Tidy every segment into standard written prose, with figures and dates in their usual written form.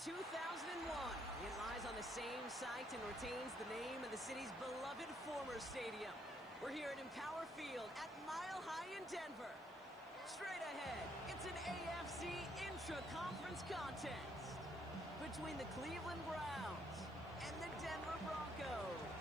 2001. It lies on the same site and retains the name of the city's beloved former stadium. We're here at Empower Field at Mile High in Denver. Straight ahead, it's an AFC intra-conference contest between the Cleveland Browns and the Denver Broncos.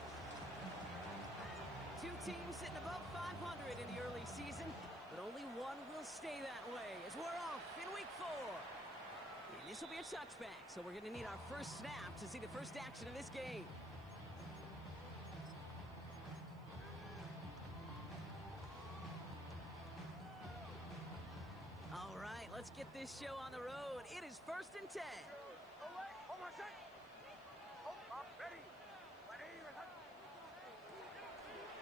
Two teams sitting above 500 in the early season, but only one will stay that way as we're off in week 4. And this will be a touchback, so we're going to need our first snap to see the first action of this game. All right, let's get this show on the road. It is 1st and 10.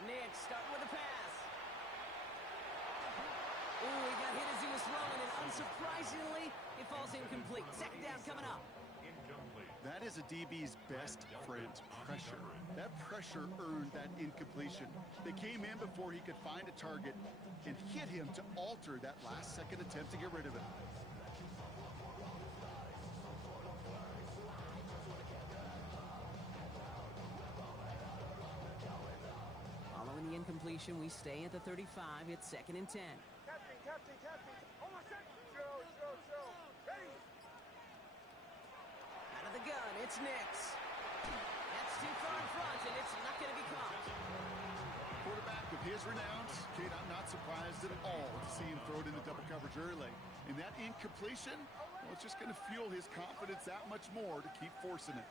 Nick starting with the pass. Ooh, he got hit as he was throwing, and unsurprisingly, it falls incomplete. Second down coming up. That is a DB's best friend, pressure. That pressure earned that incompletion. They came in before he could find a target and hit him to alter that last-second attempt to get rid of it. Following the incompletion, we stay at the 35. It's 2nd and 10. Captain. Hold on a second. Chill. Ready. Out of the gun, it's Nix. That's too far in front, and it's not going to be caught. Quarterback with his renowns, Kate, I'm not surprised at all to see him throw it into double coverage early. And that incompletion, well, it's just going to fuel his confidence that much more to keep forcing it.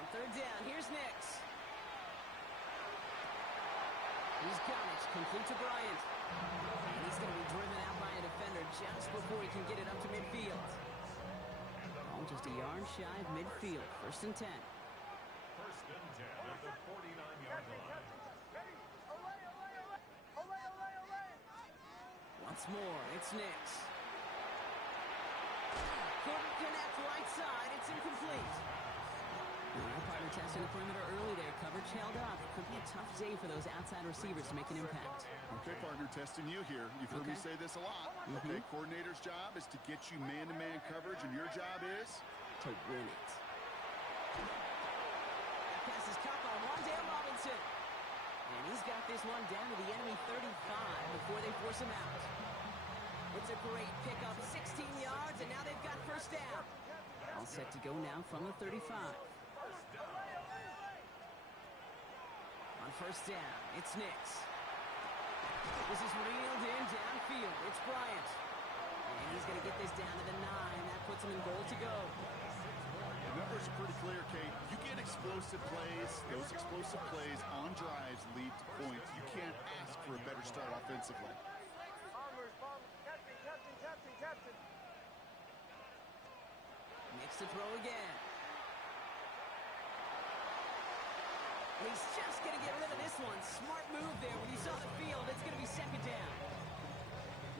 On 3rd down, here's Nix. He's got it, complete to Bryant. And he's going to be driven out by a defender just before he can get it up to midfield. Oh, just a yard shy of midfield. 1st and 10. 1st and 10 at the 49-yard line. Once more, it's Nix. Couldn't connect right side. It's incomplete. Partner testing the perimeter early there. Coverage held up. Could be a tough day for those outside receivers to make an impact. Okay, partner, testing you here. You've heard me say this a lot. Okay, coordinator's job is to get you man-to-man coverage, and your job is to win it. That pass is caught by Wan'Dale Robinson. And he's got this one down to the enemy 35 before they force him out. It's a great pickup, 16 yards, and now they've got 1st down. All set to go now from the 35. On 1st down, it's Nix. This is reeled in downfield. It's Bryant. And he's going to get this down to the 9. That puts him in goal to go. The numbers are pretty clear, Kate. You get explosive plays. Those explosive plays on drives lead to points. You can't ask for a better start offensively. Captain. Nix to throw again. He's just going to get rid of this one. Smart move there. When you saw the field, it's going to be 2nd down.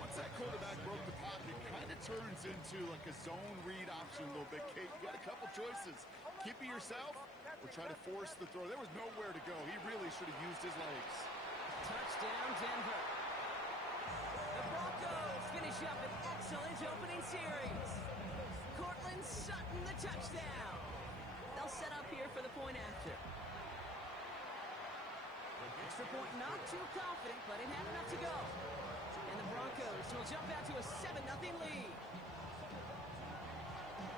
Once that quarterback broke the pocket, it kind of turns into like a zone read option a little bit. Kate, you got a couple choices. Keep it yourself or try to force the throw. There was nowhere to go. He really should have used his legs. Touchdown, Denver. The Broncos finish up an excellent opening series. Cortland Sutton, the touchdown. They'll set up here for the point after. Extra point, not too confident, but it had enough to go. And the Broncos will jump out to a 7-0 lead.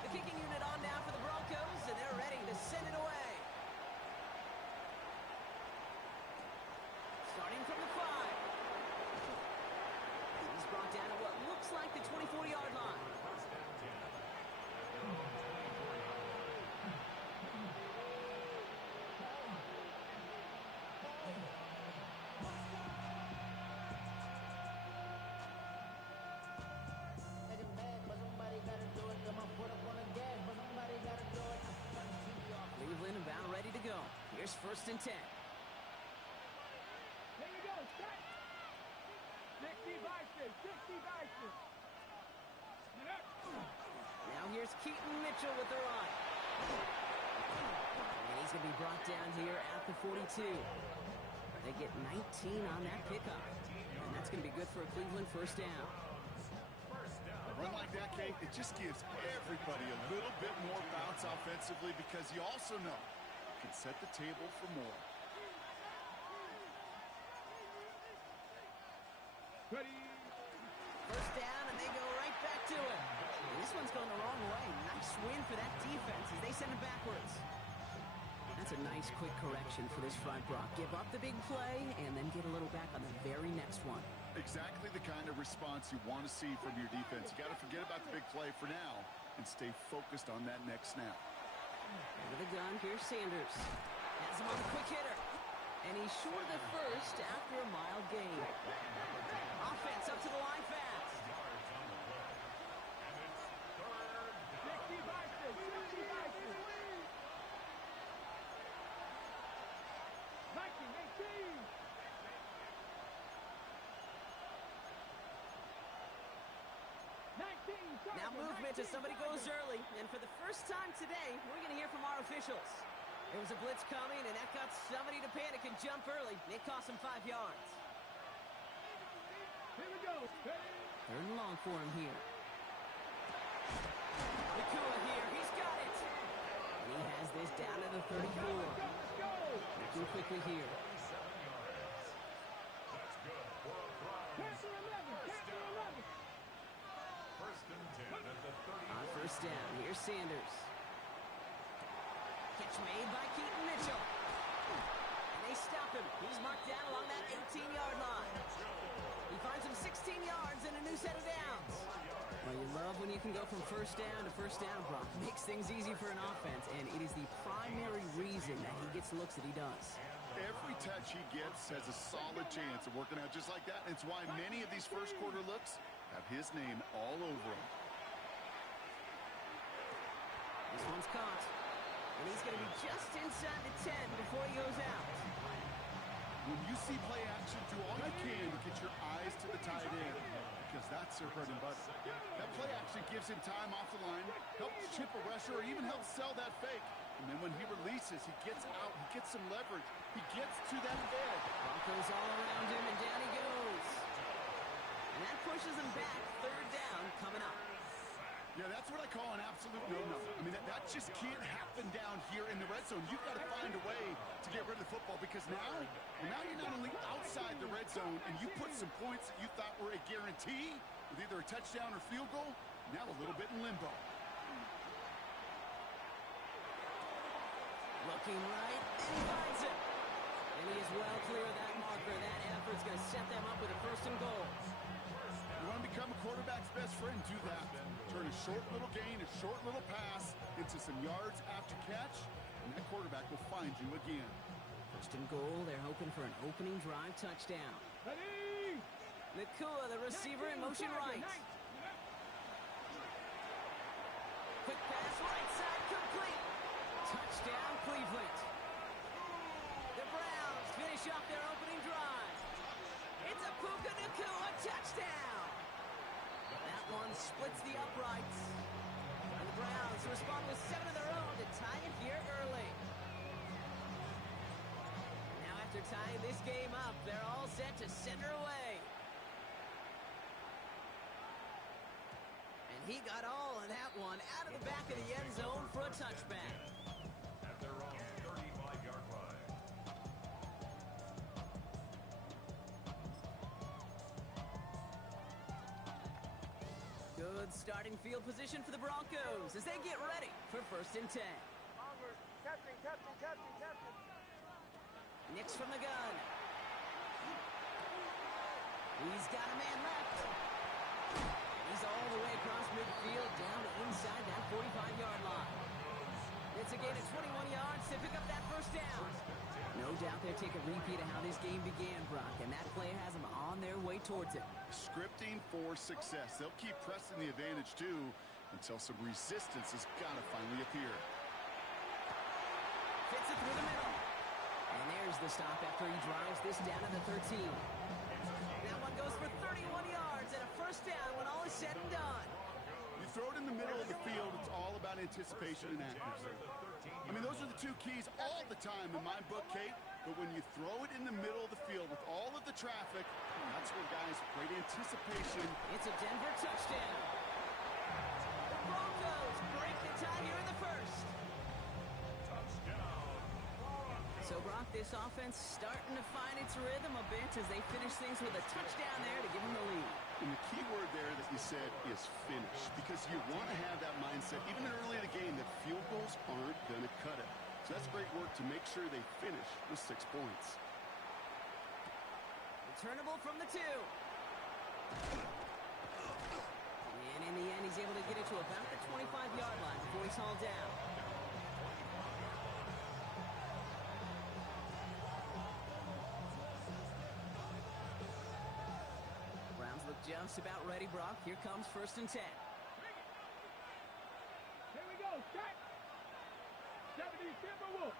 The kicking unit on now for the Broncos, and they're ready to send it away. Starting from the 5. He's brought down to what looks like the 24-yard line. Cleveland about ready to go. Here's 1st and 10. Here we go. Start. 60 Bison. Now here's Keaton Mitchell with the run. And he's going to be brought down here at the 42. They get 19 on that pickup. And that's going to be good for a Cleveland 1st down. The run like that, Kate, it just gives everybody a little bit more bounce offensively because you also know you can set the table for more. Ready. First down, and they go right back to it. And this one's going the wrong way. Nice win for that defense as they send it backwards. That's a nice quick correction for this front, Brock. Give up the big play and then get a little back on the very next one. Exactly the kind of response you want to see from your defense. You got to forget about the big play for now and stay focused on that next snap. Out of the gun, here's Sanders. Has him on the quick hitter. And he's short of the first after a mile gain. Offense up to the line fast. 60 Vikings, 60 Vikings. 19, 18. Now movement as somebody goes early. And for the first time today, we're going to hear from our officials. There was a blitz coming, and that got somebody to panic and jump early. It cost him 5 yards. Here we go. Third and long for him here. Nakua here. He's got it. And he has this down to the 34. Looking quickly here. Cancel 11. Cancel 11. First and 10 at the 30. On first down, here's Sanders. Catch made by Keaton Mitchell. And they stop him. He's marked down along that 18-yard line. He finds him 16 yards and a new set of downs. Well, you love when you can go from first down to first down, Brock. Makes things easy for an offense, and it is the primary reason that he gets the looks that he does. Every touch he gets has a solid chance of working out just like that. And it's why many of these first quarter looks have his name all over them. This one's caught. And he's going to be just inside the 10 before he goes out. When you see play action, do all you can to get your eyes to the tight end, because that's their bread and butter. That play action gives him time off the line, helps chip a rusher, or even helps sell that fake. And then when he releases, he gets out, he gets some leverage, he gets to that bed. Broncos all around him, and down he goes. And that pushes him back. Third down coming up. Yeah, that's what I call an absolute no-no. I mean, that just can't happen down here in the red zone. You've got to find a way to get rid of the football because now you're not only outside the red zone and you put some points that you thought were a guarantee with either a touchdown or field goal, now a little bit in limbo. Looking right, and he finds it. And he is well clear of that marker. That effort's going to set them up with a first and goal. You want to become a quarterback's best friend? Do that. Turn a short little gain, a short little pass into some yards after catch, and that quarterback will find you again. First and goal, they're hoping for an opening drive touchdown. Ready. Nakua, the receiver, in motion right. Quick pass, right side, complete. Touchdown, Cleveland. The Browns finish off their opening drive. It's a Puka Nakua touchdown. That one splits the uprights. And the Browns respond with 7 of their own to tie it here early. Now after tying this game up, they're all set to send her away. And he got all of that one out of the back of the end zone for a touchback. At their own 35-yard line. Good starting field position for the Broncos as they get ready for first and 10. Onward. Captain, captain, captain, captain. Nix from the gun. He's got a man left. He's all the way across midfield down to inside that 45-yard line. It's a gain of 21 yards to pick up that first down. No doubt they'll take a repeat of how this game began, Brock, and that play has them on their way towards it. Scripting for success. They'll keep pressing the advantage, too, until some resistance has got to finally appear. Fits it through the middle. And there's the stop after he drives this down to the 13. That one goes for 31 yards and a first down when all is said and done. You throw it in the middle of the field, it's all about anticipation and accuracy. I mean, those are the two keys all the time in my book, Kate. But when you throw it in the middle of the field with all of the traffic, that's where guys, great anticipation. It's a Denver touchdown. So, Brock, this offense starting to find its rhythm a bit as they finish things with a touchdown there to give them the lead. And the key word there that you said is finish, because you want to have that mindset, even early in the game, that field goals aren't going to cut it. So that's great work to make sure they finish with 6 points. Returnable from the 2. And in the end, he's able to get it to about the 25-yard line before he's hauled down. Browns look just about ready, Brock. Here comes 1st and 10. Here we go. Set. 70 Timberwolves.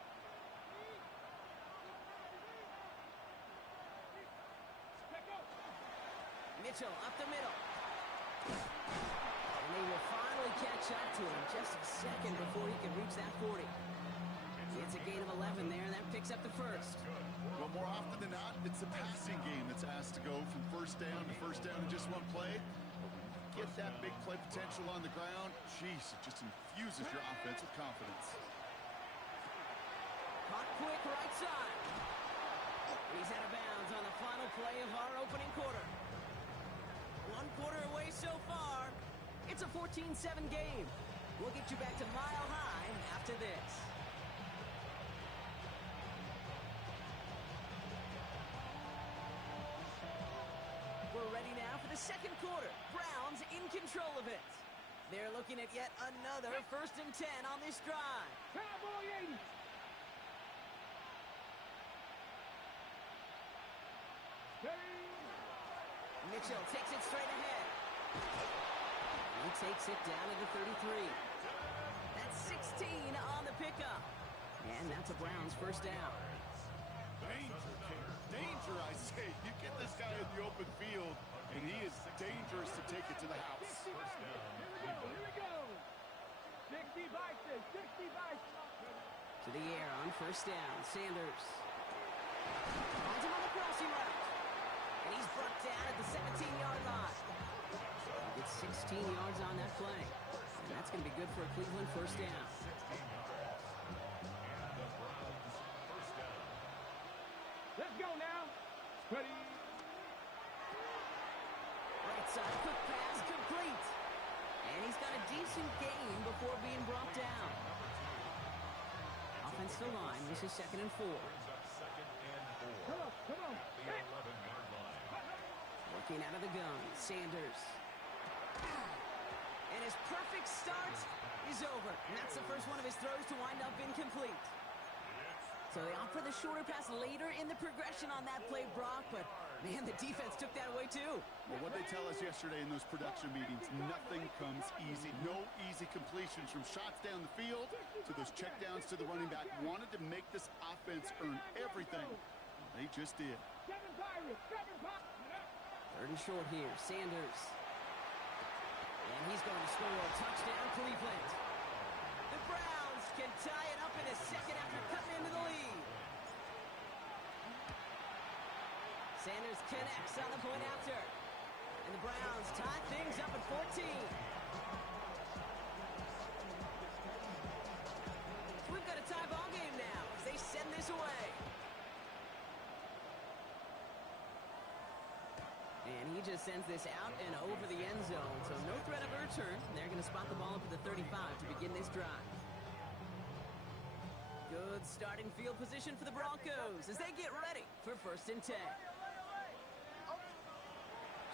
Mitchell up the middle. And they will finally catch up to him just a second before he can reach that 40. It's a gain of 11 there, and that picks up the 1st. Well, more often than not, it's the passing game that's asked to go from first down in just one play. Get that big play potential on the ground. Jeez, it just infuses your offense with confidence. Caught quick right side. He's out of bounds on the final play of our opening quarter. 1 quarter away so far. It's a 14-7 game. We'll get you back to Mile High after this. We're ready now for the 2nd quarter. Browns in control of it. They're looking at yet another 1st and 10 on this drive. Cowboy 80. Mitchell takes it straight ahead. He takes it down to the 33. That's 16 on the pickup. And that's a Browns 1st down. Danger, danger, I say. You get this guy in the open field, and he is dangerous to take it to the house. Here we go. 60 Vikings, 60 Vikings. To the air on 1st down. Sanders. Finds him on the crossing route. And he's brought down at the 17-yard line. He gets 16 yards on that play. And that's going to be good for a Cleveland 1st down. Let's go now. Ready. Right side, quick pass, complete. And he's got a decent gain before being brought down. Offensive line, this is 2nd and 4. Come on. Working out of the gun, Sanders. And his perfect start is over. And that's the first one of his throws to wind up incomplete. So they opt for the shorter pass later in the progression on that play, Brock, but man, the defense took that away too. Well, what they tell us yesterday in those production meetings, nothing comes easy. No easy completions from shots down the field to those checkdowns to the running back. Wanted to make this offense earn everything. They just did. 3rd and short here, Sanders. And he's going to score a touchdown, Cleveland. The Browns can tie it up in a second after cutting into the lead. Sanders connects on the point after. And the Browns tie things up at 14. We've got a tie ball game now as they send this away. And he just sends this out and over the end zone, so no threat of a return. They're going to spot the ball up at the 35 to begin this drive. Good starting field position for the Broncos as they get ready for 1st and 10.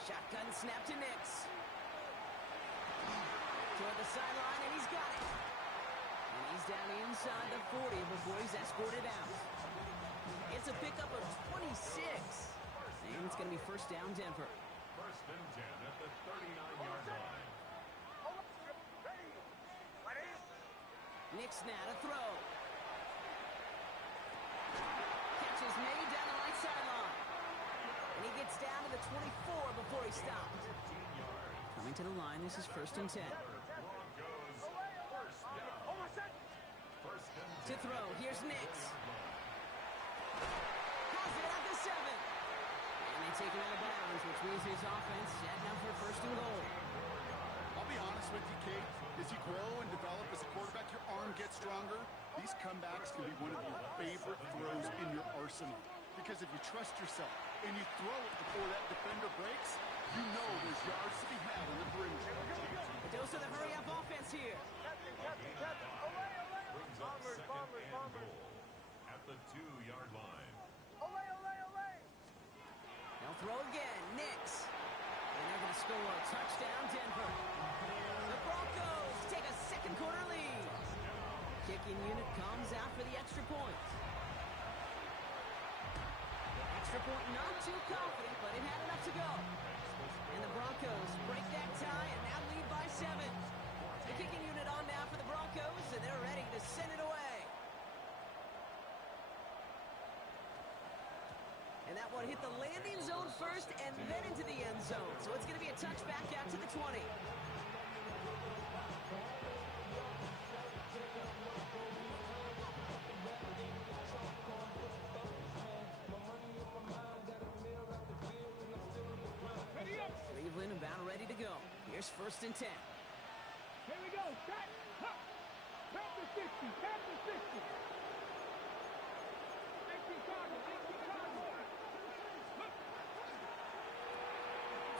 Shotgun snap to Nix. Toward the sideline, and he's got it. And he's down inside the 40 before he's escorted out. It's a pickup of 26. And it's going to be 1st down, Denver. 1st and 10 at the 39-yard line. Nix now to throw. Catch is made down the right sideline. And he gets down to the 24 before he stopped. Coming to the line, this is 1st and 10. To throw, here's Nix. Has it at the 7. And they take him out of bounds, which means his offense setting up for 1st and goal. I'll be honest with you, Kate. As you grow and develop as a quarterback, your arm gets stronger. these comebacks can be one of your favorite throws in your arsenal. Because if you trust yourself and you throw it before that defender breaks, you know there's yards to be had on the perimeter. A dose of the hurry-up offense here. Bombers, bombers, bombers. At the 2-yard line. Olay, olay, olay. They'll throw again. Knicks. And they're going to score. Touchdown, Denver. The Broncos take a second quarter lead. Kicking unit comes out for the extra point. Extra point not too confident, but it had enough to go. And the Broncos break that tie and now lead by 7. The kicking unit on now for the Broncos, and they're ready to send it away. And that one hit the landing zone first and then into the end zone. So it's going to be a touchback out to the 20. Cleveland about ready to go. Here's 1st and 10. Here we go. Cut. Hop. Tap the 50. Tap the 50. 18 target. 18 target.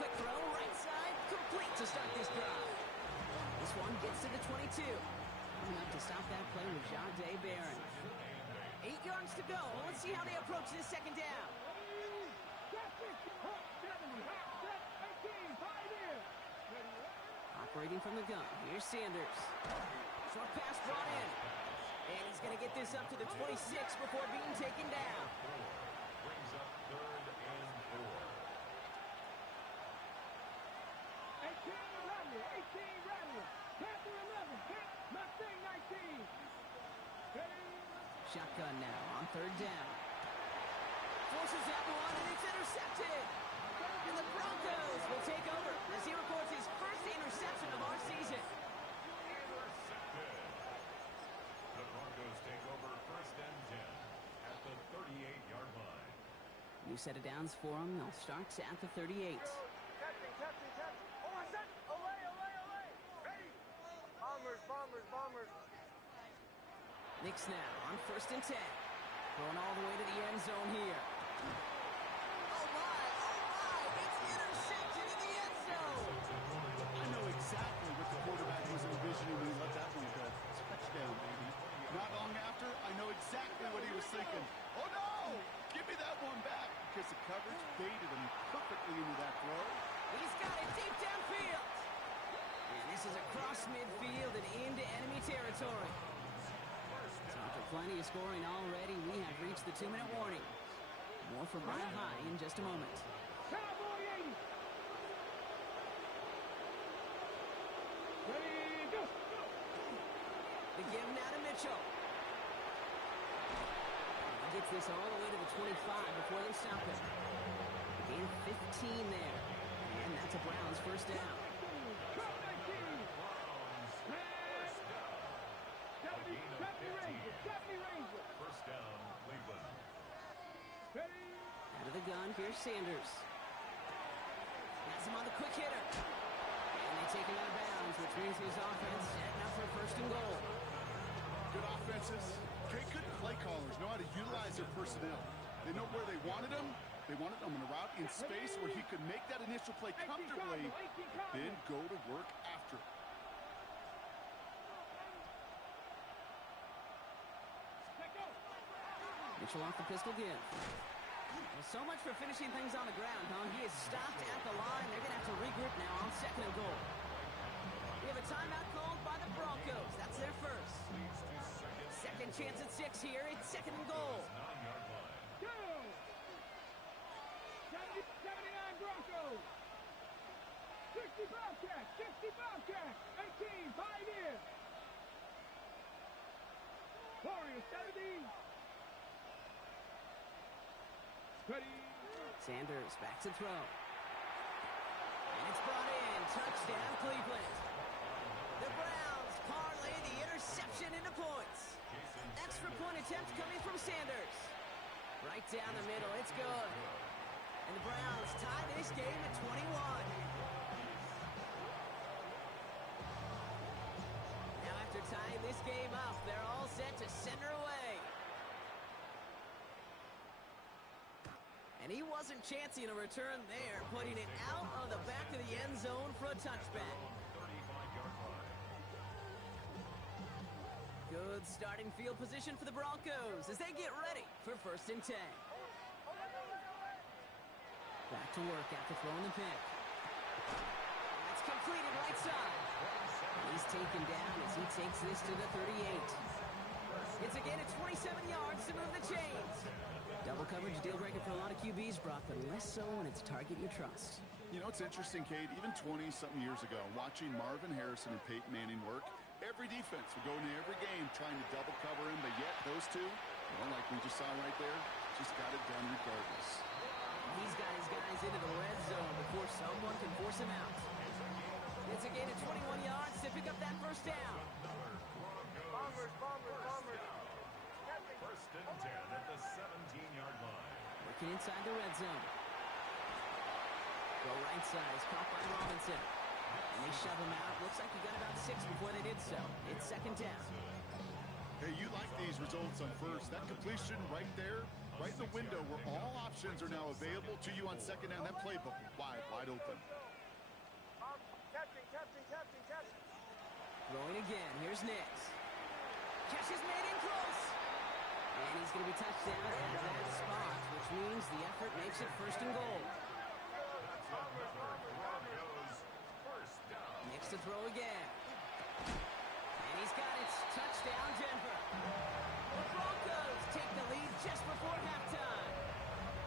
Quick throw, right side, complete to start this drive. This one gets to the 22. Coming up to stop that play with Jahdae Barron. 8 yards to go. Let's see how they approach this second down. Operating from the gun. Here's Sanders. Short pass brought in. And he's going to get this up to the 26 before being taken down. Brings up 3rd and 4. 18 Rattler. 18 Rattler. Panther 11. Mustang 19. Shotgun now on 3rd down. Forces that one, and it's intercepted. And the Broncos will take over as he records his first interception of our season. Intercepted. The Broncos take over 1st and 10 at the 38-yard line. New set of downs for him. They'll start at the 38. Catching. Oh, I said, olay, olay, olay. Ready. Bombers, bombers, bombers. Knicks now on 1st and 10. Going all the way to the end zone here. Oh my, it's intercepted in the end zone. I know exactly what the quarterback was envisioning when he let that one go. Touchdown, baby. Not long after, I know exactly what he was thinking. Oh, no! Give me that one back, because the coverage baited him perfectly into that throw. He's got it deep downfield. And this is across midfield and into enemy territory. So after plenty of scoring already, we have reached the 2-minute warning. More from Mile High in just a moment. Cowboy 80. Ready, go. The give now to Mitchell. He gets this all the way to the 25 before they stop him. Gain 15 there. And that's a Browns first down. First down, Cleveland. Out of the gun, here's Sanders. Has him on the quick hitter. And they take him out of bounds, which means his offense setting up for 1st and goal. Good offenses. Great, good play callers know how to utilize their personnel. They know where they wanted them. They wanted them in a route in space where he could make that initial play comfortably, then go to work after it. Mitchell off the pistol give. Well, so much for finishing things on the ground, huh? He is stopped at the line. They're going to have to regroup now on 2nd and goal. We have a timeout called by the Broncos. That's their first. Second chance at 6 here. It's 2nd and goal. 9-yard line. Go! 79 Broncos. 60 Bobcats. 60 Bobcats. 18 Pioneers. Warriors 70. Ready. Sanders back to throw. And it's brought in. Touchdown, Cleveland. The Browns parlay the interception into points. Extra point attempt coming from Sanders. Right down the middle. It's good. And the Browns tie this game at 21. Now after tying this game up, they're all set to send wasn't chancing a return there, putting it out of the back of the end zone for a touchback. 35-yard line. Good starting field position for the Broncos as they get ready for 1st and 10. Back to work after throwing the pick. That's completed right side. He's taken down as he takes this to the 38. It's again at 27 yards to move the chains. Double coverage deal breaker for a lot of QBs, Brock, but less so when it's a target you trust. You know, it's interesting, Kate, even 20-something years ago, watching Marvin Harrison and Peyton Manning work, every defense would go into every game trying to double cover him, but yet those two, well, like we just saw right there, just got it done regardless. He's got his guys into the red zone before someone can force him out. It's a gain of 21 yards to pick up that first down. Bombers, bombers, bombers. 1st and 10 at the 17-yard line. Working inside the red zone. Go right side is caught by Robinson. And they shove him out. Looks like he got about 6 before they did so. It's 2nd down. Hey, you like these results on first. That completion right there, right in the window where all options are now available to you on 2nd down. That playbook wide open. Catching, catching, catching, catching. Throwing again. Here's Nix. Catch is made in close. And he's going to be touched down at that spot, which means the effort makes it 1st and goal. Nix to throw again. And he's got it. Touchdown, Denver. The Broncos take the lead just before halftime.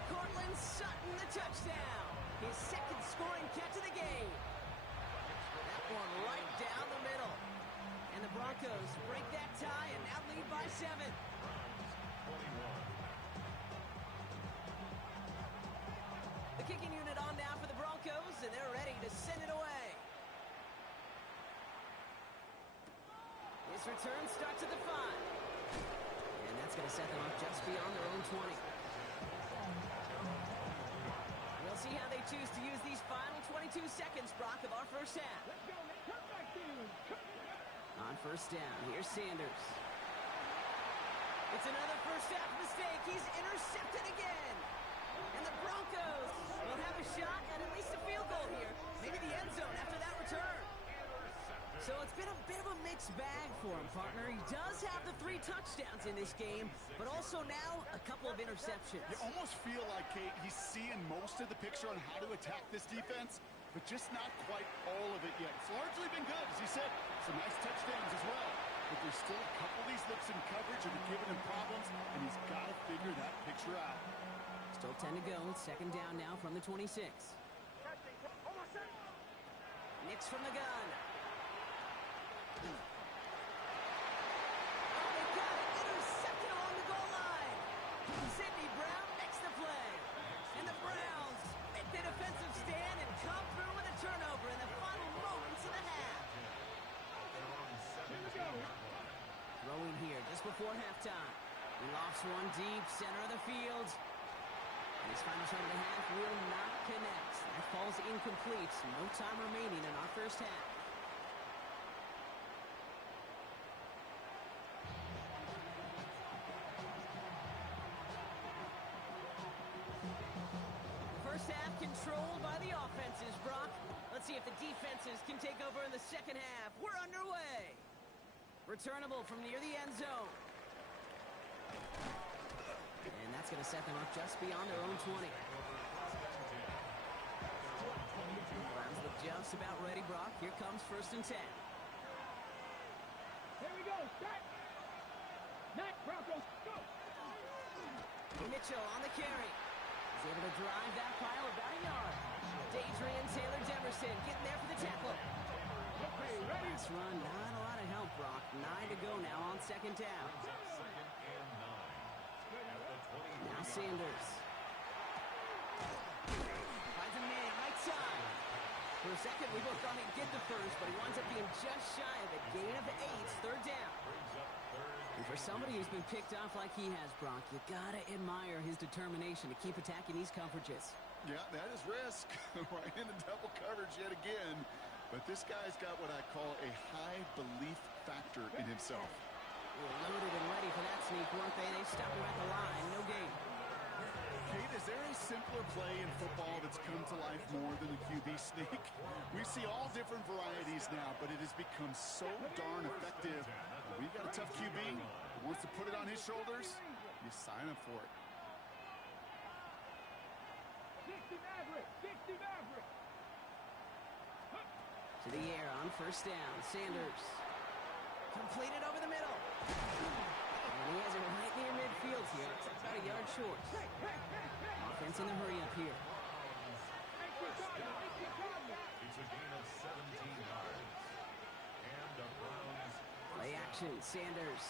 Cortland Sutton, the touchdown. His 2nd scoring catch of the game. That one right down the middle. And the Broncos break that tie and now lead by 7. The kicking unit on now for the Broncos, and they're ready to send it away. His return starts at the 5. And that's going to set them up just beyond their own 20. We'll see how they choose to use these final 22 seconds, Brock, of our first half. On 1st down, here's Sanders. It's another first half mistake. He's intercepted again. And the Broncos will have a shot at least a field goal here. Maybe the end zone after that return. So it's been a bit of a mixed bag for him, partner. He does have the 3 touchdowns in this game, but also now a couple of interceptions. You almost feel like, Kate, he's seeing most of the picture on how to attack this defense, but just not quite all of it yet. It's largely been good, as he said. Some nice touchdowns as well. But there's still a couple of these looks in coverage that are giving him problems, and he's got to figure that picture out. Still 10 to go. 2nd down now from the 26. Catching, almost set. Nix from the gun. Oh, they got it. Intercepted along the goal line. Sidney Brown makes the play. And the Browns make the defensive stand and come through with a turnover in the final moments of the half. Throwing here just before halftime. He lofts one deep, center of the field. And his final shot of the half will not connect. That falls incomplete. No time remaining in our first half. First half controlled by the offenses, Brock. Let's see if the defenses can take over in the 2nd half. We're underway. Returnable from near the end zone. And that's going to set them up just beyond their own 20. Browns look just about ready, Brock. Here comes 1st and 10. Here we go. Back. Back, Broncos. Go. Mitchell on the carry. He's able to drive that pile about a yard. Adrian Taylor-Demerson getting there for the tackle. Okay, ready. This run, not a lot of help, Brock. 9 to go now on 2nd down. 2nd and 9. At the 20. Now Sanders. Finds a man right side. For a second, we both thought he'd get the first, but he winds up being just shy of it. Gain of 8, 3rd down. Brings up 3rd. And for somebody who's been picked off like he has, Brock, you gotta admire his determination to keep attacking these coverages. Yeah, that is risk. Right into double coverage yet again. But this guy's got what I call a high belief factor in himself. Loaded and ready for that sneak, weren't they? They stopped him at the line. No gain. Kate, is there a simpler play in football that's come to life more than the QB sneak? We see all different varieties now, but it has become so darn effective. When you got a tough QB who wants to put it on his shoulders, you sign up for it. 60 Maverick! 60 Maverick! To the air on first down. Sanders. Completed over the middle. And he has it right near midfield here. It's about a yard short. Offense in the hurry up here. It's a gain of 17 yards. And the Browns. Play action. Sanders.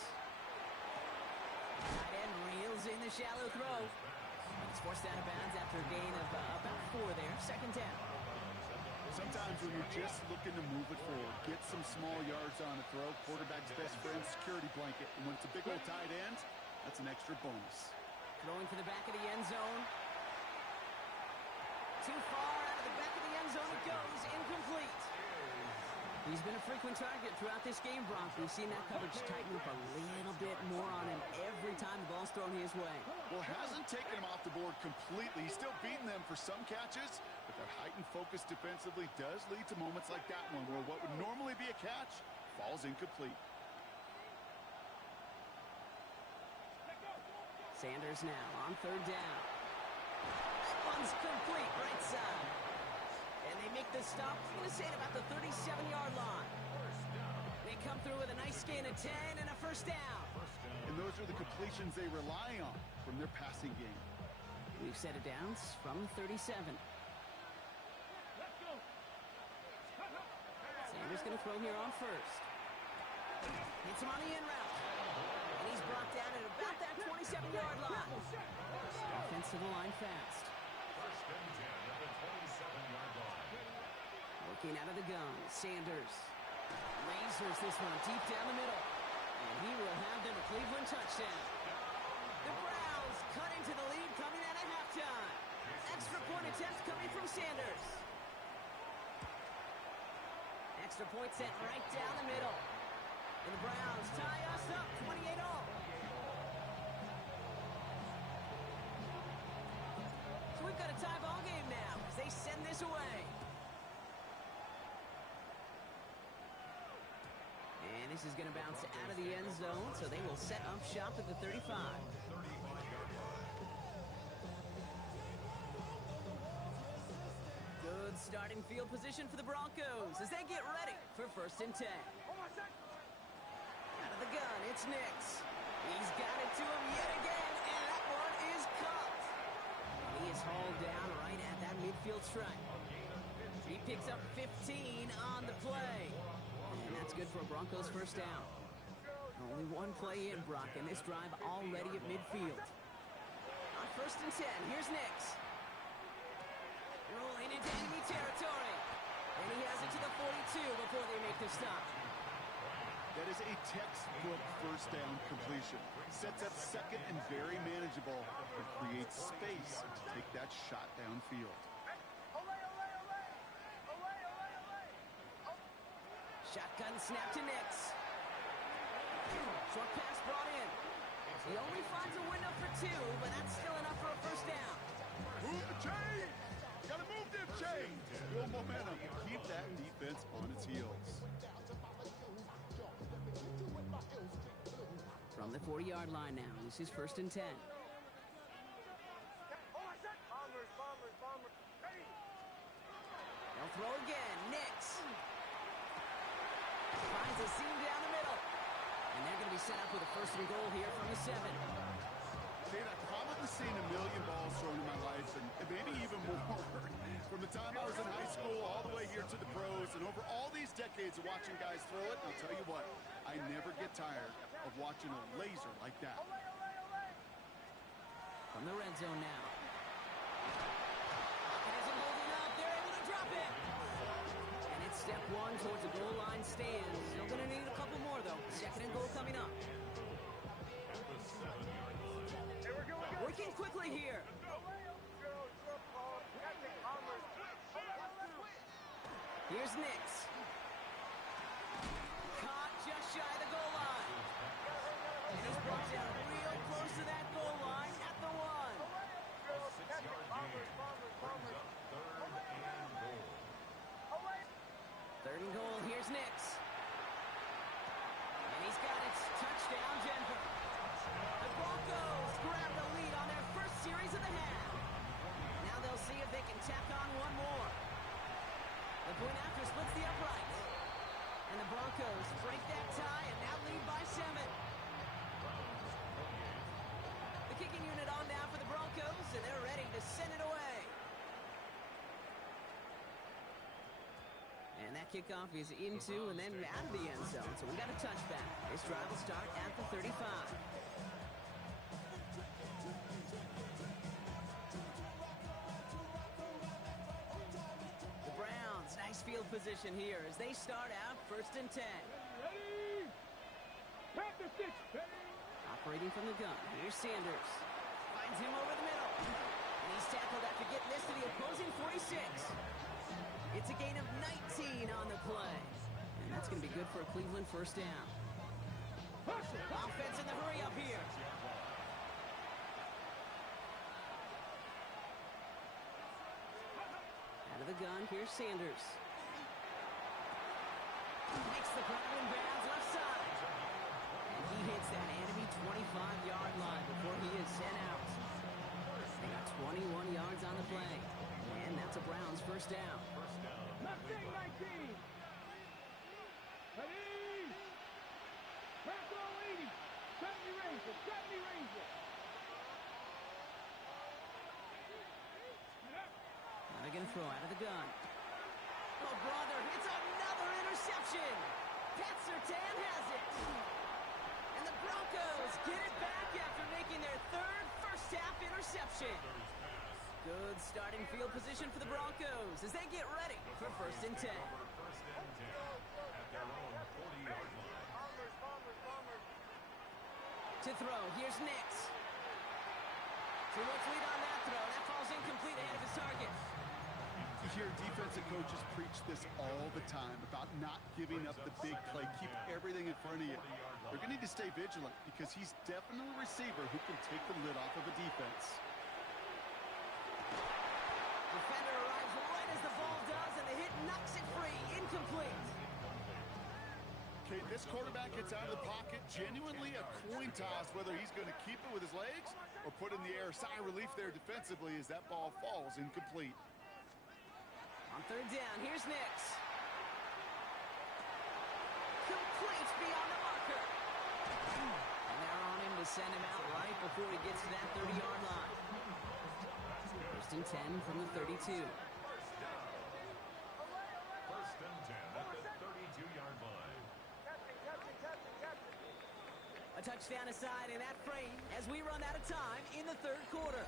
Tight end reels in the shallow throw. It's forced out of bounds after a gain of about 4 there. Second down. Sometimes when you're just looking to move it forward, get some small yards on a throw, quarterback's best friend, security blanket. And when it's a big old tight end, that's an extra bonus. Throwing for the back of the end zone. Too far out of the back of the end zone it goes. Incomplete. He's been a frequent target throughout this game, Bronx. We've seen that coverage tighten up a little bit more on him every time the ball's thrown his way. Well, hasn't taken him off the board completely. He's still beating them for some catches, but that heightened focus defensively does lead to moments like that one where what would normally be a catch falls incomplete. Sanders now on third down. That one's complete, right side. And they make the stop, I'm going to say at about the 37-yard line. They come through with a nice gain of 10 and a first down. And those are the completions they rely on from their passing game. We've set it down from 37. Sanders going to throw here on first. Hits him on the in route. And he's brought down at about that 27-yard line. Offense to the line fast. First and 10 at the 27-yard line. Working out of the gun, Sanders. Lasers this one deep down the middle. And he will have them a Cleveland touchdown. The Browns cut into the lead coming out of halftime. Extra point attempt coming from Sanders. Extra point sent right down the middle. And the Browns tie us up 28-all. So we've got a tie ball game now as they send this away. And this is going to bounce out of the end zone, so they will set up shop at the 35. Good starting field position for the Broncos as they get ready for first and 10. Out of the gun, it's Nix. He's got it to him yet again, and that one is caught. He is hauled down right at that midfield stripe. He picks up 15 on the play. And that's good for a Broncos first down. Only one play in, Brock, and this drive already at midfield. On first and 10, here's Nix. Rolling into enemy territory. And he has it to the 42 before they make the stop. That is a textbook first down completion. Sets up second and very manageable and creates space to take that shot downfield. Shotgun snap to Nix. Short pass brought in. He only finds a window for 2, but that's still enough for a first down. Move the chain! Gotta move them chain! Build momentum. Keep that defense on its heels. From the 40-yard line now, this is first and 10. They'll throw again. Nix. Finds a seam down the middle. And they're going to be set up with a first and goal here from the 7. Kate, I've probably seen a million balls thrown in my life, and maybe even more. From the time I was in high school all the way here to the pros, and over all these decades of watching guys throw it, I'll tell you what, I never get tired of watching a laser like that. From the red zone now. Pocket isn't holding up. They're able to drop it. And it's step 1 towards the goal line stand. Still going to need a couple more, though. Second and goal coming up. Working quickly here. Here's Nix. Caught just shy of the goal line. And he's brought down real close to that goal line at the 1. Third and goal. Here's Nix. And he's got it. Touchdown, Denver. The Broncos grab the lead on their first series of the half. Now they'll see if they can tack on one more. The point after splits the uprights. And the Broncos break that tie and now lead by 7. The kicking unit on now for the Broncos, and they're ready to send it away. And that kickoff is into and then out of the end zone. So we got a touchback. This drive will start at the 35. The Browns, nice field position here as they start out 1st and 10. Ready? Pack the sticks. Ready? Operating from the gun. Here's Sanders. Finds him over the middle. And he's tackled after getting this to the opposing 46. It's a gain of 19 on the play. And that's going to be good for a Cleveland first down. Offense in the hurry up here. Out of the gun, here's Sanders. Makes the grab in bounds left side. And he hits that enemy 25-yard line before he is sent out. They got 21 yards on the play. And that's a Browns first down. Mustang 19. Ready? Bronco 80. 70 Ranger. 70 Ranger. Now they're going to throw out of the gun. Oh, brother, it's another interception. Pat Surtain has it. And the Broncos get it back after making their third first-half interception. Good starting field position for the Broncos as they get ready for 1st and 10. First and 10 at their own 40-yard line. Bombers. To throw, here's Nix. Too much lead on that throw. That falls incomplete ahead of his target. You hear defensive coaches preach this all the time about not giving up the big play. Keep everything in front of you. They're going to need to stay vigilant because he's definitely a receiver who can take the lid off of a defense. Defender arrives right as the ball does, and the hit knocks it free. Incomplete. Okay, this quarterback gets out of the pocket. Genuinely a coin toss whether he's going to keep it with his legs or put in the air. Sigh of relief there defensively as that ball falls incomplete. On 3rd down, here's Nix. Complete beyond the marker. And they're on him to send him out right before he gets to that 30-yard line. 1st and 10 from the 32. First and 10 at the 32-yard line. A touchdown aside in that frame as we run out of time in the 3rd quarter.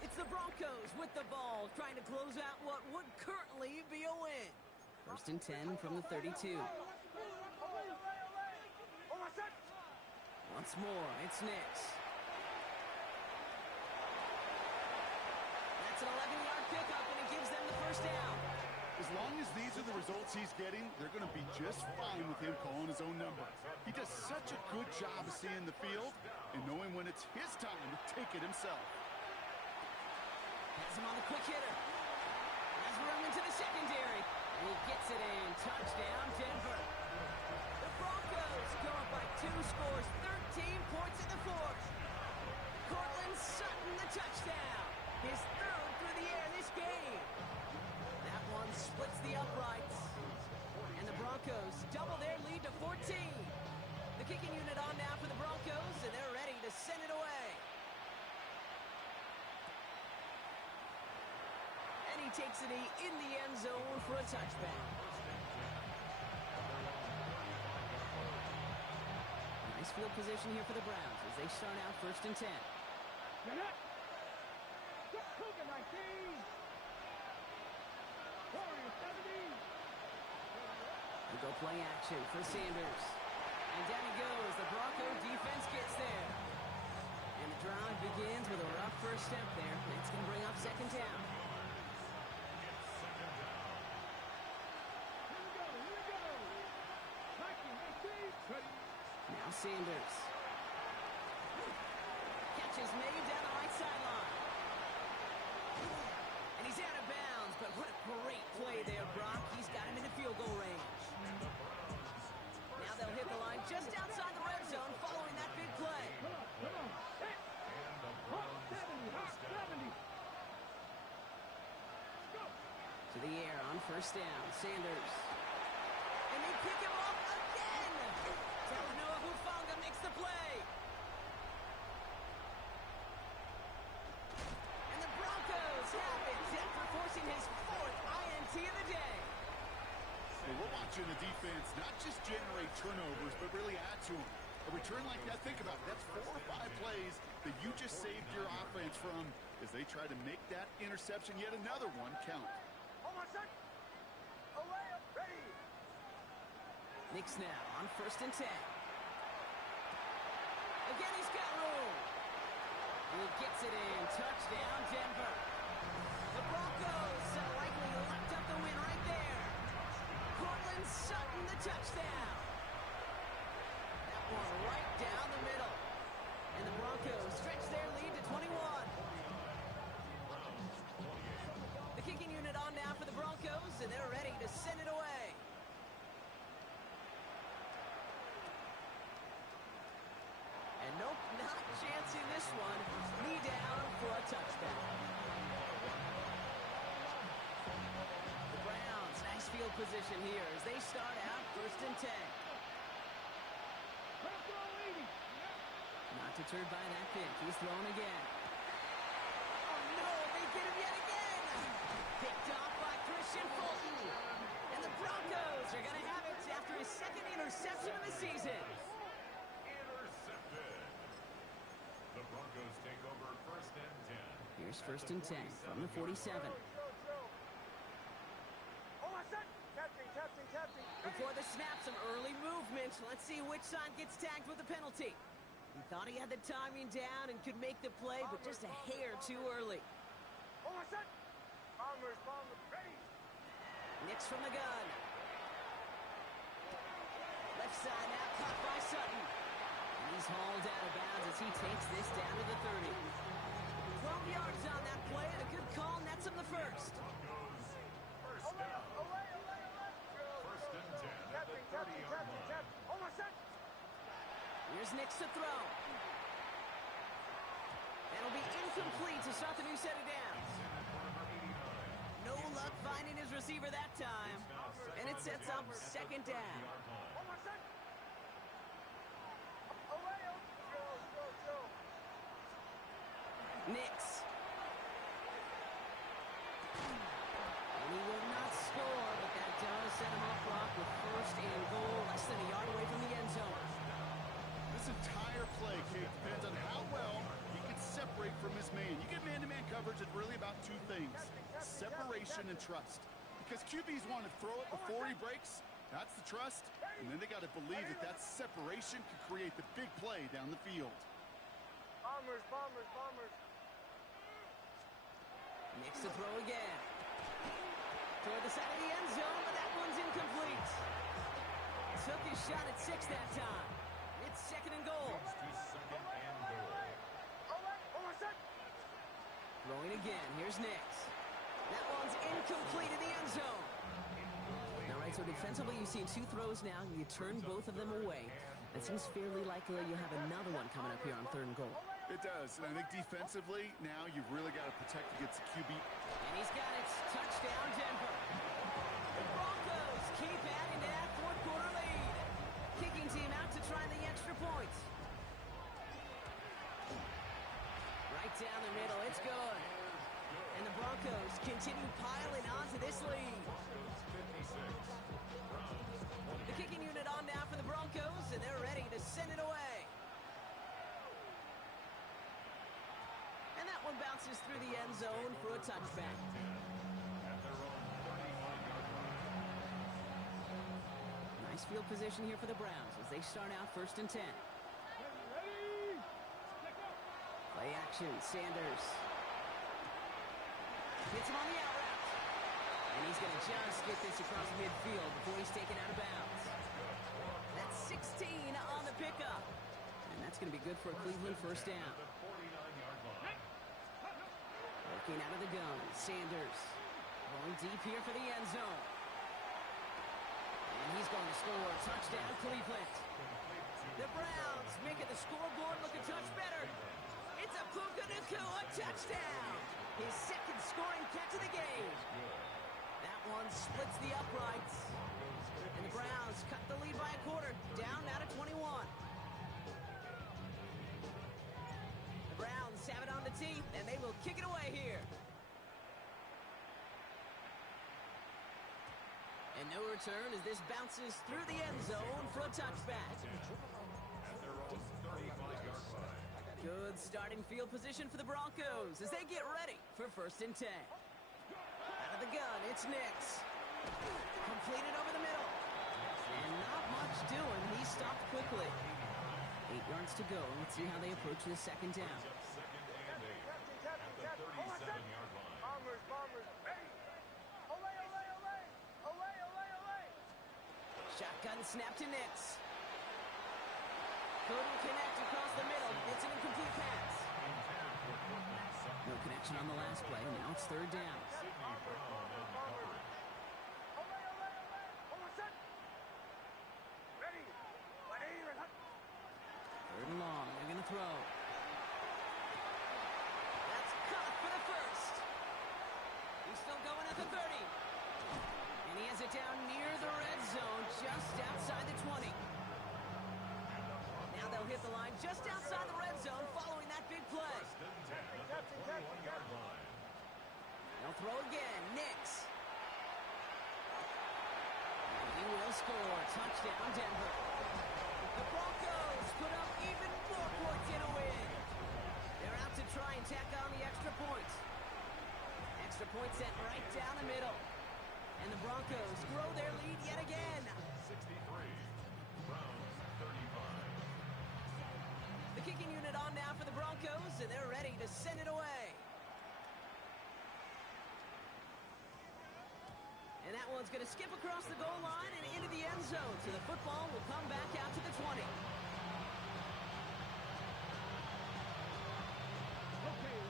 It's the Broncos with the ball trying to close out what would currently be a win. 1st and 10 from the 32. Once more, it's Nix. That's an 11-yard pickup, and it gives them the first down. As long as these are the results he's getting, they're going to be just fine with him calling his own number. He does such a good job of seeing the field and knowing when it's his time to take it himself. Has him on the quick hitter. Has room into the secondary. And he gets it in. Touchdown, Denver. The Broncos go up by 2 scores, 13 points in the 4th. Cortland Sutton, the touchdown. His 3rd through the air this game. That one splits the uprights. And the Broncos double their lead to 14. The kicking unit on now for the Broncos, and they're ready to send it away. And he takes it in the end zone for a touchback. Nice field position here for the Browns as they start out 1st and 10. Cougar 19. Warrior 70. We go play action for Sanders. And down he goes. The Bronco defense gets there. And the drive begins with a rough first step there. That's going to bring up 2nd down. Now Sanders. Catch is made down the right sideline. And he's out of bounds, but what a great play there, Brock. He's got him into field goal range. they'll hit the line just outside the red zone following that big play. Come on. Hey. And the Hot Browns 70, hot first down. 70. Go. To the air on first down. Sanders. And they pick him off again. Talanoa Hufanga makes the play. And the Broncos have it after forcing his 4th INT of the day. Well, we're watching the defense not just generate turnovers, but really add to them. A return like that, think about it, that's 4 or 5 plays that you just saved your offense from as they try to make that interception, yet another one, count. Hold on, set. Away, ready. Knicks now on first and 10. Again, he's got room. And he gets it in. Touchdown, Denver. The Broncos likely locked up the win right there. Cortland Sutton, the touchdown. That one right down the middle. And the Broncos stretch their lead to 21. The kicking unit on now for the Broncos, and they're ready to send it away. And nope, not chancing this one. Knee down for a touchdown. The Browns, nice field position here as they start out first and 10. Let's go, Levy. Not deterred by that pick. He's thrown again. Oh, no, they get him yet again. Picked off by Christian Fulton. And the Broncos are going to have it after his 2nd interception of the season. Intercepted. The Broncos take over first and 10. Here's first and 10 from the 47. Hold on, set. Testing. Before the snap, some early movement. Let's see which side gets tagged with the penalty. He thought he had the timing down and could make the play, but just a hair too early. Hold on, set. Bombers, ready. Knicks from the gun. Left side now caught by Sutton. And he's hauled out of bounds as he takes this down to the 30. 12 yards on that play and a good call nets him the first. First down. Away. First and 10 at the 30-yard line. Hold on, set. Here's Nix to throw. That'll be incomplete to start the new set of downs. No luck finding his receiver that time. And it sets up second down. Hold on, set. Away, go. Nix. And he will not score, but that does set him off block with first and goal, less than a yard away from the end zone. This entire play, Kate, depends on how well he can separate from his man. You get man-to-man coverage, it's really about 2 things, separation and trust. Because QBs want to throw it before he breaks, that's the trust, and then they got to believe that that separation can create the big play down the field. Bombers. Nix to throw again. Toward the side of the end zone, but that one's incomplete. Took his shot at 6 that time. It's second and goal. Throwing again. Here's Nix. That one's incomplete in the end zone. All right, so defensively, you've seen 2 throws now. You turn both of them away. It seems fairly likely you have another one coming up here on 3rd and goal. It does, and I think defensively, now you've really got to protect against the QB. And he's got it. Touchdown, Denver. The Broncos keep adding to that 4th quarter lead. Kicking team out to try the extra point. Right down the middle. It's good. And the Broncos continue piling on to this lead. The kicking unit on now for the Broncos, and they're ready to send it away. And that one bounces through the end zone for a touchback. Nice field position here for the Browns as they start out first and 10. Ready. Play action, Sanders. Hits him on the out route. And he's going to just get this across midfield before he's taken out of bounds. That's 16 on the pickup. And that's going to be good for a Cleveland first down. Working out of the gun, Sanders. Going deep here for the end zone. And And he's going to score. Touchdown, Cleveland. The Browns making the scoreboard look a touch better. It's a Puka Nacua touchdown. His second scoring catch of the game. That one splits the uprights. And the Browns cut the lead by a quarter. Down now to 21. The Browns have it on the tee, and they will kick it away here. And no return as this bounces through the end zone for a touchback. Good starting field position for the Broncos as they get ready for 1st and 10. Out of the gun, it's Nix. Completed over the middle. And not much doing. He stopped quickly. 8 yards to go. Let's see how they approach the second down. Bombers, bombers, ready. Olay, olay, olay. Olay, olay, olay. Shotgun snap to Nix. Couldn't connect across the middle. It's an incomplete pass. No connection on the last play. Now it's 3rd down. Olay, olay, olay. Almost set. Ready. Ready. 3rd and long. They're going to throw. That's caught for the first. He's still going at the 30. And he has it down near the red zone, just outside the 20. Now they'll hit the line just outside the red zone following that big play. They'll throw again. Nix. He will score. Touchdown, Denver. The Broncos put up even more points in a win. They're out to try and tack on the extra point. Extra point set right down the middle. And the Broncos grow their lead yet again. 63. Browns 35. The kicking unit on now for the Broncos, and they're ready to send it away. And that one's going to skip across the goal line and into the end zone, so the football will come back out to the 20.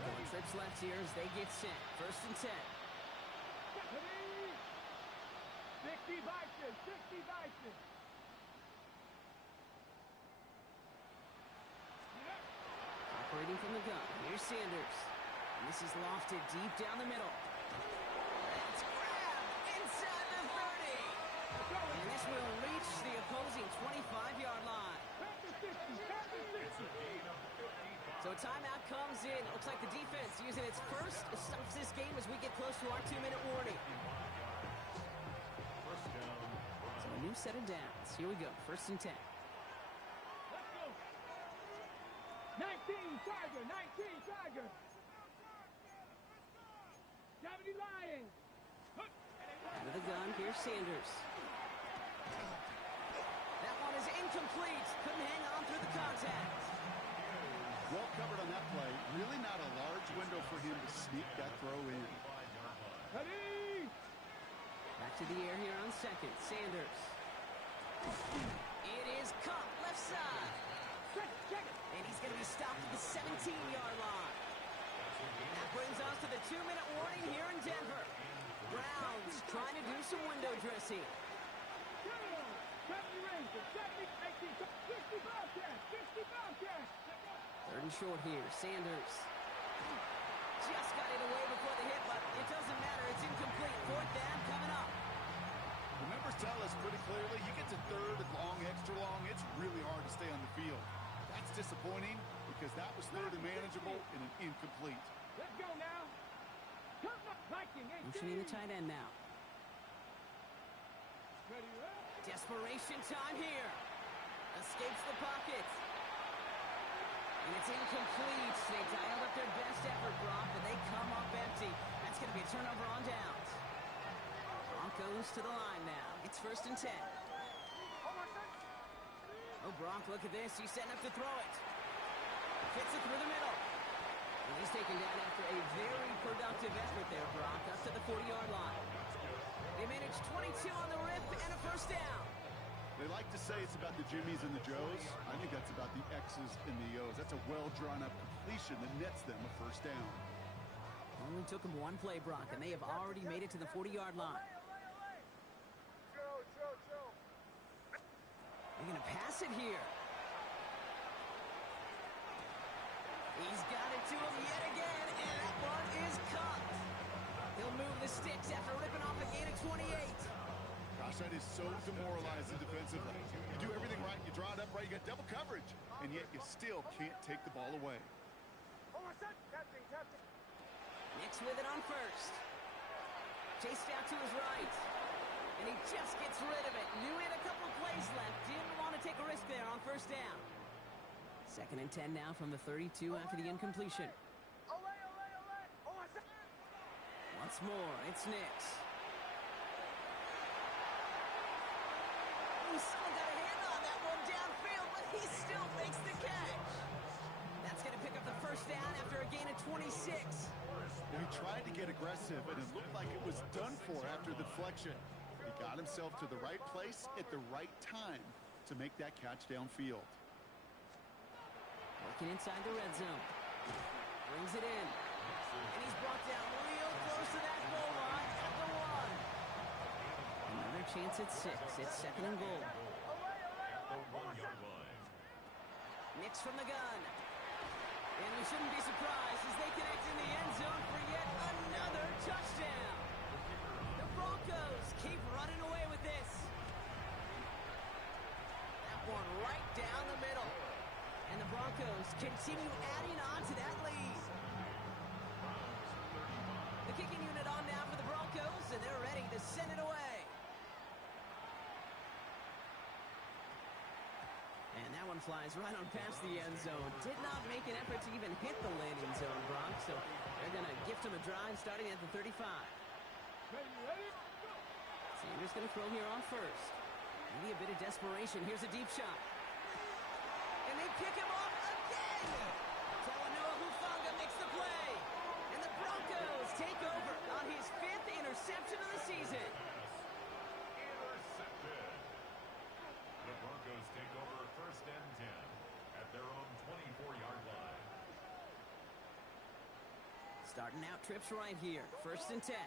Going trips left here as they get set. 1st and 10. 60 Vikings, 60 Vikings. Operating from the gun. Here's Sanders. And this is lofted deep down the middle. It's grabbed inside the 30. And this will reach the opposing 25-yard line. So a timeout comes in. It looks like the defense using its first stops this game as we get close to our 2-minute warning. So a new set of downs. Here we go. 1st and 10. 19 Tiger, 19 Tiger. 70 Lions. Out of the gun, here's Sanders. That one is incomplete. Couldn't hang on through the contact. Well covered on that play. Really not a large window for him to sneak that throw in. Ready. Back to the air here on 2nd. Sanders. It is caught left side. Check it. And he's going to be stopped at the 17-yard line. That brings us to the 2-minute warning here in Denver. Browns trying to do some window dressing. 70 Rangers, 70, 19, 60 Bobcats, 60 Bobcats. 3rd and short here. Sanders. Just got it away before the hit, but it doesn't matter. It's incomplete. 4th down coming up. The numbers tell us pretty clearly, you get to 3rd and long, extra long, it's really hard to stay on the field. That's disappointing because that was 3rd and manageable and an incomplete. Let's go now. Come on, Viking, 18. Motioning the tight end now. Ready, up. Desperation time here. Escapes the pocket. And it's incomplete. They dialed up their best effort, Brock, but they come up empty. That's going to be a turnover on downs. Broncos to the line now. It's 1st and 10. Oh, Brock, look at this. He's setting up to throw it. Fits it through the middle. And he's taken down after a very productive effort there, Brock, up to the 40-yard line. They managed 22 on the rip and a 1st down. They like to say it's about the Jimmies and the Joes. I think that's about the X's and the O's. That's a well-drawn-up completion that nets them a 1st down. Only took them one play, Brock, and they have already made it to the 40-yard line. Joe. They're going to pass it here. He's got it to him yet again, and that one is caught. He'll move the sticks after ripping off a gain of 28. Gosh, that is so demoralizing defensively. You do everything right, you draw it up right, you got double coverage, and yet you still can't take the ball away. Nix with it on first. Chased out to his right. And he just gets rid of it. Knew he had a couple plays left. Didn't want to take a risk there on first down. 2nd and 10 now from the 32 after the incompletion. Once more, it's Nix. He still got a hand on that one downfield, but he still makes the catch. That's going to pick up the first down after a gain of 26. He tried to get aggressive, and it looked like it was done for after the deflection. He got himself to the right place at the right time to make that catch downfield. Working inside the red zone. Brings it in. And he's brought down real close to that goal line at the 1. Another chance at 6. It's 2nd and goal. Nix from the gun. And we shouldn't be surprised as they connect in the end zone for yet another touchdown. The Broncos keep running away with this. That one right down the middle. And the Broncos continue adding on to that lead. The kicking unit on now for the Broncos, and they're ready to send it away. And that one flies right on past the end zone. Did not make an effort to even hit the landing zone, Brock. So they're going to gift him a drive starting at the 35. Sanders going to throw here on first. Maybe a bit of desperation. Here's a deep shot. And they pick him off again. Talanoa Hufanga makes the play. And the Broncos take over on his 5th interception of the season. Intercepted. The Broncos take over 1st and 10 at their own 24-yard line. Starting out trips right here. 1st and 10.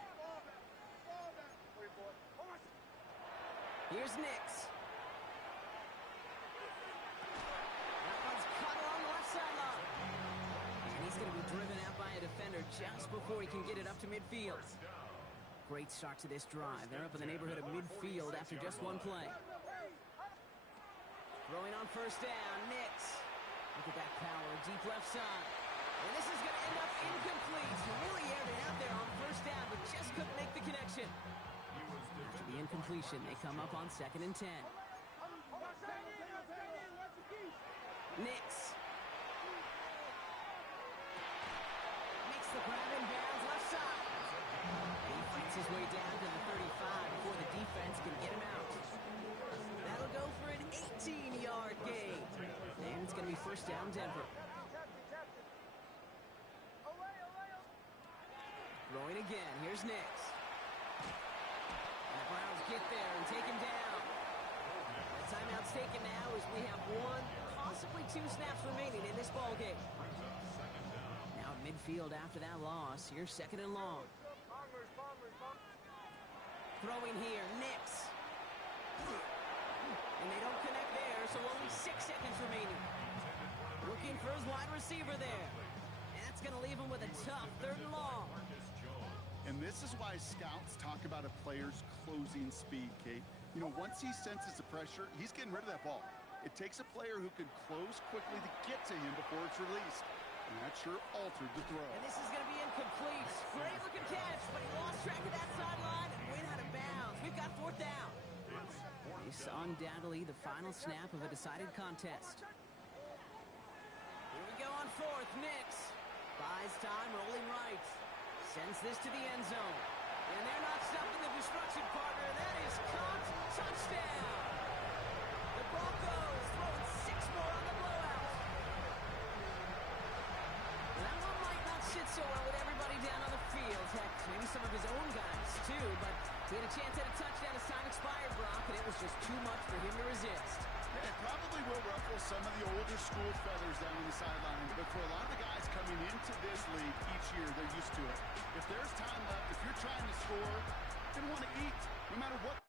Here's Nix. Going to be driven out by a defender just before he can get it up to midfield. Great start to this drive. They're up in the neighborhood of midfield after just one play. Throwing on first down, Nix. Look at that power, deep left side. And this is going to end up incomplete. He really aired it out there on first down, but just couldn't make the connection. After the incompletion, they come up on 2nd and 10. Nix. The grab in bounds left side. He fights his way down to the 35 before the defense can get him out. That'll go for an 18-yard gain. And it's going to be first down Denver. Throwing again. Here's Nix. And the Browns get there and take him down. The timeout's taken now as we have 1, possibly 2 snaps remaining in this ballgame. Midfield after that loss. Here's 2nd and long. Throwing here, Nix. And they don't connect there, so only 6 seconds remaining. Looking for his wide receiver there. And that's going to leave him with a tough 3rd and long. And this is why scouts talk about a player's closing speed, Kate. You know, once he senses the pressure, he's getting rid of that ball. It takes a player who can close quickly to get to him before it's released. And that sure altered the throw. And this is going to be incomplete. Great looking catch, but he lost track of that sideline and went out of bounds. We've got 4th down. This undoubtedly the final snap of a decided contest. Here we go on 4th. Nix buys time, rolling right. Sends this to the end zone. And they're not stopping the destruction, partner. That is caught. Touchdown. The Broncos throwing 6 more on the blowout. That one might not sit so well with everybody down on the field. Heck, maybe some of his own guys, too. But he had a chance at a touchdown as time expired, Brock, and it was just too much for him to resist. It probably will ruffle some of the older school feathers down on the sideline. But for a lot of the guys coming into this league each year, they're used to it. If there's time left, if you're trying to score, you're going to want to eat, no matter what